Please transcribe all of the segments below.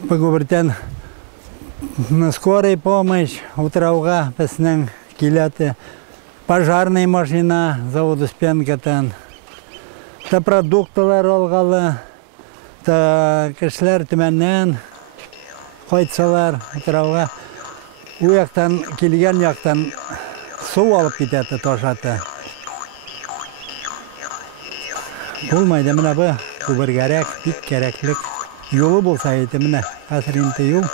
Бүгүбіртен скорый помощь утрауға біснің келеті. Пожарный машина заводы спенкетен. Та продуктылар алғалы. Та кішілер түменнен қойтсалар утрауға. Уяқтан келген яқтан су алып кетеді тошаты. Болмайды мына бұ көбір керек, бик кереклік. Yolu bolsa etimine, kasırıntı yol,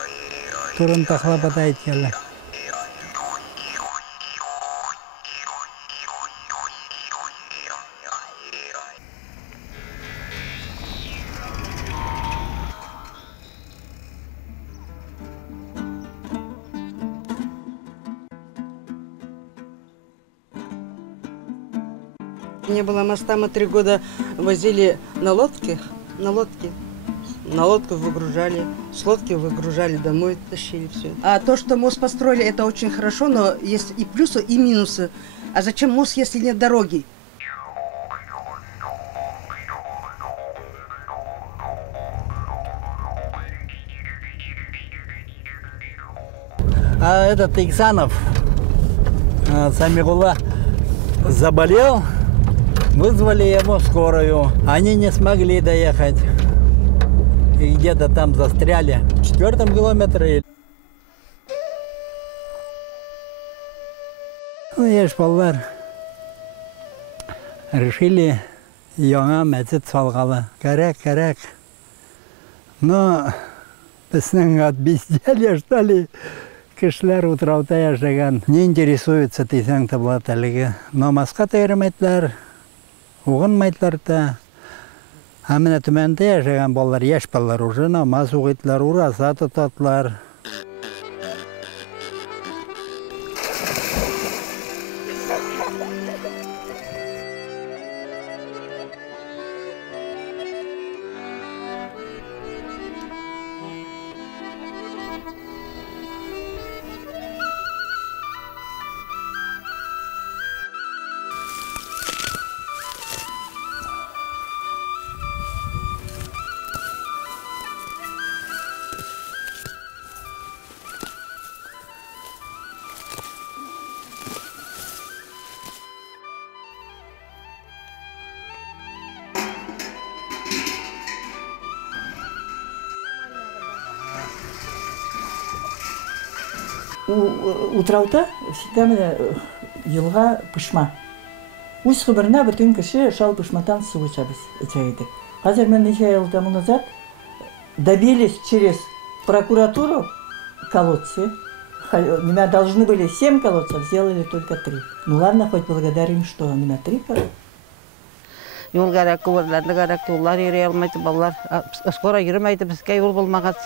turun taklapata etkili. Не было моста, мы 3 года возили на лодке. На лодку выгружали, с лодки выгружали домой, тащили все. А то, что мост построили, это очень хорошо, но есть и плюсы, и минусы. А зачем мост, если нет дороги? А этот Иксанов, Самигула, заболел, вызвали ему скорую. Они не смогли доехать. И где-то там застряли. В 4-м километре. Ну, ешбаллар решили яңа мәчет салғалы. Кәрәк. Но біздің от безделья, что ли, кешеләр утраута яшәгән. Не интересуется тейсәң таблат әлеге. Намазга тәйрәмәйтләр, угынмайтлар да. А менә төмәндә яшәгән балалар, яшь балалар уже намаз укыйлар, ураза тотатлар. Утраута всегда елға пышма. Үз қыбырына бүтін кіші шал пышматан су içабыз içeydik. Қазір мен неше жыл тому назад добились через прокуратуру колодцы. Меня должны были 7 колодцев, сделали только 3. Ну ладно, хоть благодарим, что именно 3 колодца. Yol gerek, kuvvetlerinde gerek, yollar yürüye almaydı, ballar skora yürümeydi, bizge yol bulmağız.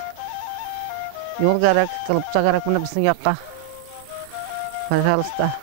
Yol gerek, kılıpsa gerek bunu bizim yakka. Пожалуйста.